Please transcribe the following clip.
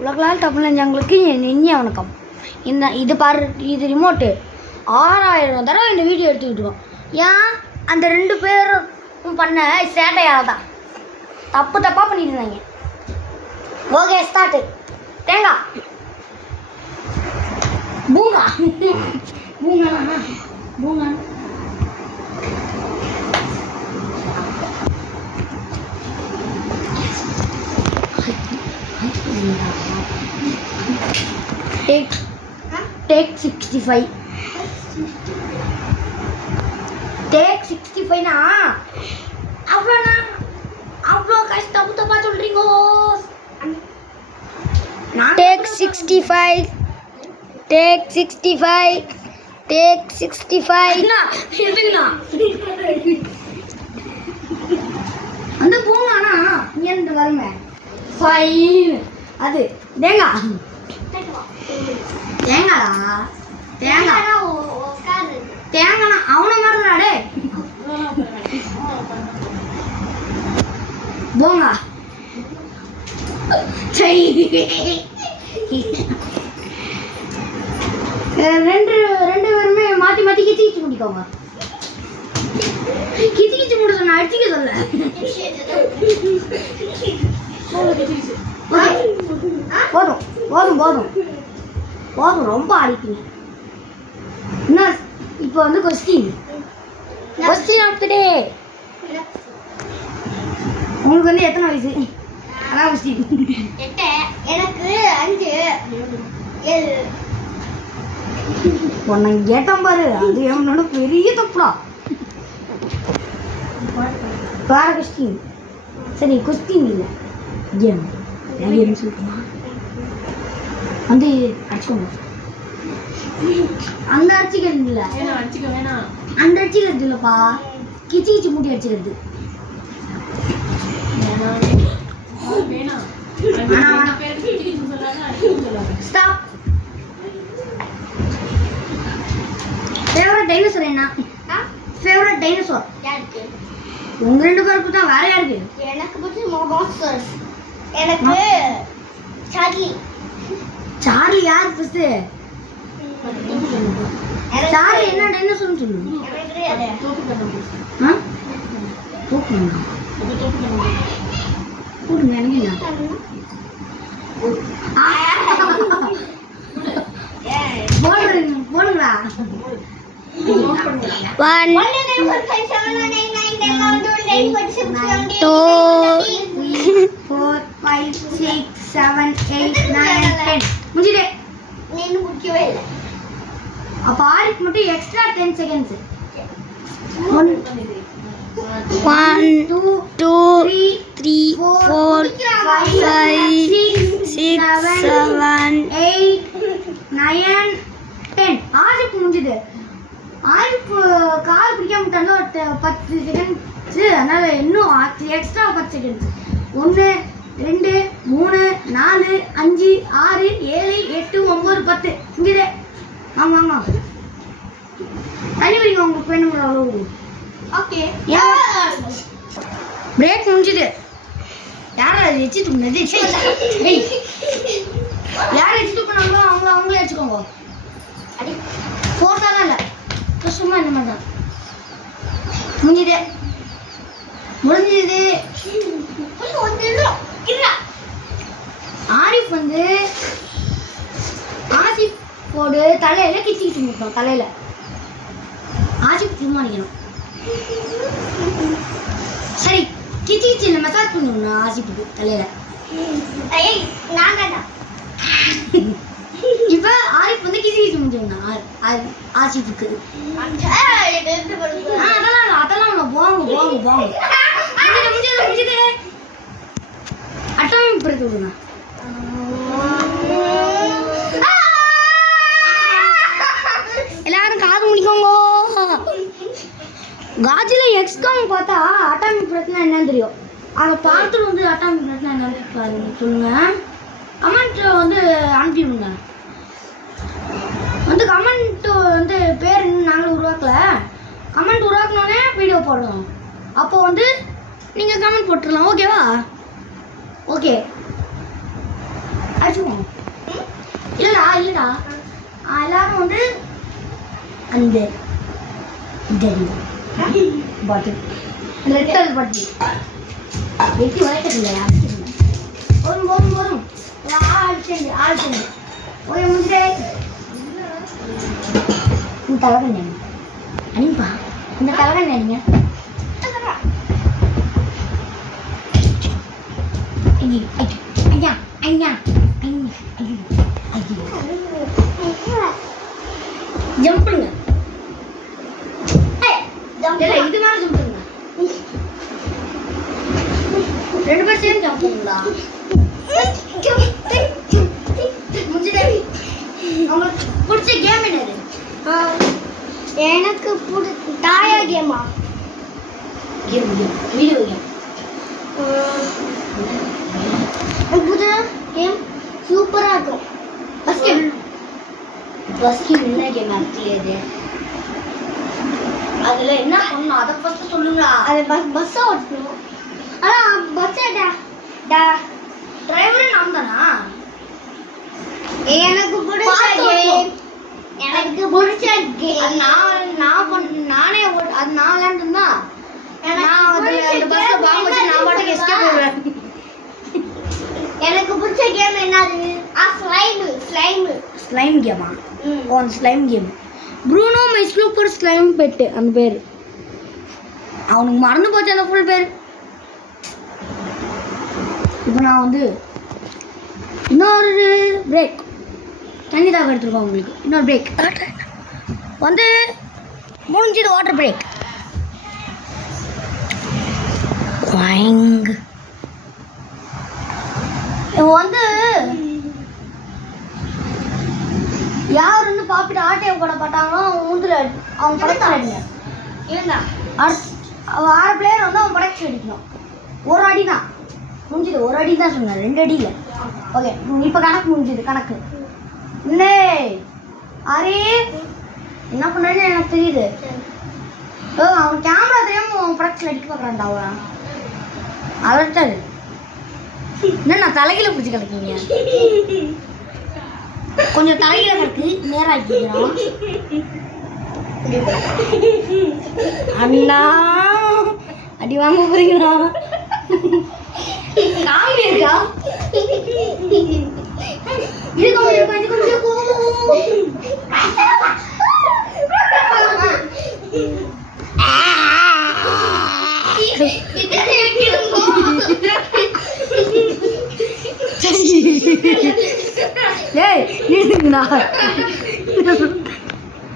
உலகளால் தமிழ் நெஞ்சங்களுக்கு என் இனிய வணக்கம். இது பாரு, இது ரிமோட்டு 6000 தடவை இந்த வீடியோ எடுத்துக்கிட்டு இருக்கோம். ஏன் அந்த 2 பேரும் பண்ண சேட்டையால் தான். தப்பாக பண்ணிட்டு இருந்தாங்க. Okay, start. தேங்காய் பூங்கா பூங்கா பூங்கா Take 65. Take 65 ना அவ்வளோ கஷ்டப்பட்டு சொல்றீங்க. Take 65. Take 65. Take 65. எதுங்கண்ணா அந்த பூங்காண்ணா இங்கேருந்து வருமே ஃபைன். அது தேங்காய் தேங்காடா தேங்காய்ண்ணா அவனை மாதிரிடே போங்க. ரெண்டு பேருமே மாற்றி மாற்றி கிச்சு முடிக்கோங்க. கிச்சு முடி சொன்ன அடிச்சுக்க சொல்ல. போதும் போதும் போதும் போதும், ரொம்ப அடிப்பீங்க. என்ன இப்போ வந்து கொஸ்டின் ஆஃப் த டே. உங்களுக்கு வந்து எத்தனை வயசு? அதான் கொஸ்டின். எனக்கு 5 7. உன்னை கேட்டேன் பாரு, அது என்னோட பெரிய தப்புடா. வேற கொஸ்டின். சரி, கொஸ்டின் இல்லை, கேம். கேம் சொல்லிட்டுமா வந்து அடிச்சுக்கோங்க. அந்த அடிச்சுக்கிறது இல்லை, அந்த அடிச்சுக்கிறது இல்லைப்பா, கிச்சு மூட்டி அடிச்சுக்கிறது. ஸ்டாப். ஃபேவரட் டைனோசர் என்ன? ஃபேவரட் டைனோசர் உங்க 2 பேருக்கு தான். வேற யாருக்கு? எனக்கு பிடிச்ச மோனோசரஸ். எனக்கு சார்லி. சார்லி யார் ஃபர்ஸ்ட்? சார்லி என்ன டைனோசர்னு சொல்லுங்க. எனக்கு தெரியாது. தூக்குங்க போடுங்க. என்ன போடுங்களா? 1 2 3 4 5 6 7 8 9 10 முடிஞ்சிடே. நீ முடிக்கவே இல்லை. அப்ப ஆரிக்கு மட்டும் எக்ஸ்ட்ரா 10 செகண்ட்ஸ். 1 2 3 4 5 6 7 8 9 10. ஆரிக்கு முடிஞ்சது. ஆரிக்கு கால் பிடிக்காம விட்டாங்க 10 செகண்ட்ஸ். அதனால இன்னும் எக்ஸ்ட்ரா 10 செகண்ட்ஸ். 1 2 3 4 5 6 7 8 9 10 இங்கே. ஆமா ஆமா, தண்ணி குடிங்க உங்களுக்கு வேணுங்கிற அளவு. ஓகே, பிரேக் முடிஞ்சுது. யாரை வச்சு தூக்குனது? யாரை வச்சு தூக்குனாங்களோ அவங்களே வச்சுக்கோங்க. ஃபோர்ஸாலாம் இல்லை, சும்மா இந்த மாதிரி தான். முடிஞ்சுது. ஆரிஃப் வந்து ஆசிப்போடு தலையில கிச்சிக்கிட்டு முட்டோம். தலையில ஆசிப் சும்மா நிற்கணும். சரி, கிச்சிக்கிச்சு மசாஜ் பண்ணணும் ஆசிப்புக்கு தலையில. இப்ப ஆரிஃப் வந்து கிச்சிக்கிச்சு முடிஞ்சோம் ஆசிப்புக்கு. அதெல்லாம் போங்க. முடிஞ்சது. அட்டாமிக் பிரேக் விடுங்க. எல்லாரும் காது முடிக்கோங்க. காஜில எக்ஸ்காம் பார்த்தா அட்டாமிக் பிரேக்னா என்னன்னு தெரியும். அதை பார்த்துட்டு வந்து அட்டாமிக் பிரேக்னா என்னன்னு சொல்லுங்க. கமெண்ட் வந்து அனுப்பிவிடுங்க. வந்து கமெண்ட் வந்து பேர் இன்னும் நாங்களும் உருவாக்கல. கமெண்ட் உருவாக்கணுன்னே வீடியோ போடணும். அப்போ வந்து நீங்கள் கமெண்ட் போட்டுடலாம். ஓகேவா? ஓகே, அடிச்சு பண்ணுவோம். இல்லைடா எல்லாரும் வந்து அந்த இந்த பாட்டில் ரெட் கலர் பாட்டில் வெட்டி வளர்க்கறது இல்லையா? வரும் ஆழ்ச்சண்டு ஒரு முந்திரே இந்த தலைவன் அனிப்பா இந்த தலைவன் நீங்க ஐயா ஐயா ஜம்ப் பண்ணுங்க. இது மாதிரி ஜம்ப் பண்ணுங்க. 2 பேர் சேர்ந்து ஜம்ப் பண்ணுங்களா? உங்களுக்கு பிடிச்ச கேம் என்னது? எனக்கு தாயா கேமா வீடியோ கேம். புது கேம் சூப்பராக இருக்கும். பஸ் கேம் என்ன கேம் ஆக்சுவலி அதில் என்ன பண்ணணும் அதை ஃபஸ்ட்டு சொல்லுங்களா? அது பஸ்ஸை ஓட்டணும். ஆனால் பஸ்ஸை டிரைவரே நான் தானா? எனக்கு பிடிச்ச கேம் எனக்கு பிடிச்ச கேம் நானே அது நான் விளையாண்டுருந்தா நான் அந்த பஸ்ஸை பாம்பு வச்சு நான் பாட்டுக்கு எஸ்கேப் போடுவேன். எனக்கு பிடிச்ச கேம் என்னது? ஸ்லைம் கேமா? அந்த slime game Bruno my super slime pet அந்த பேர். அவனுக்கு மறந்து போச்சு அந்த ஃபுல் பேர். இப்போ நான் வந்து இன்னொரு பிரேக் தண்ணி தாக எடுத்துருக்கோம். உங்களுக்கு இன்னொரு பிரேக் வந்து முடிஞ்சது. Water break. இப்போ வந்து யார் வந்து பாப்பிட்டு ஆட்டையை போட மாட்டாங்களோ அவங்க முந்திர அவங்க படைச்சு அடிங்க. அடுத்து 6 பிளேயர் வந்து அவன் படைச்சு அடிக்கணும். ஒரு அடி தான் முடிஞ்சுது. ஒரு அடி தான் சொன்னேன், 2 அடி இல்லை. ஓகே இப்போ கணக்கு முடிஞ்சுது. கணக்கு இல்லை அரே என்ன பண்ணுறேன்னு எனக்கு தெரியுது. அவன் கேமரா தெரியாமல் அவன் படைச்சில் அடிக்க பார்க்குறான்டா. அவன் அலர்ட்டாரு. என்ன நான் தலைகீழ பிடிச்சி கிடக்கீங்க? கொஞ்சம் தலைகீழ கிடக்கு நேராக்கிக்கிறான். அண்ணா அடி வாங்க போறீங்களா? காமெடி இருக்கா? டேய் நிறுத்துங்கடா.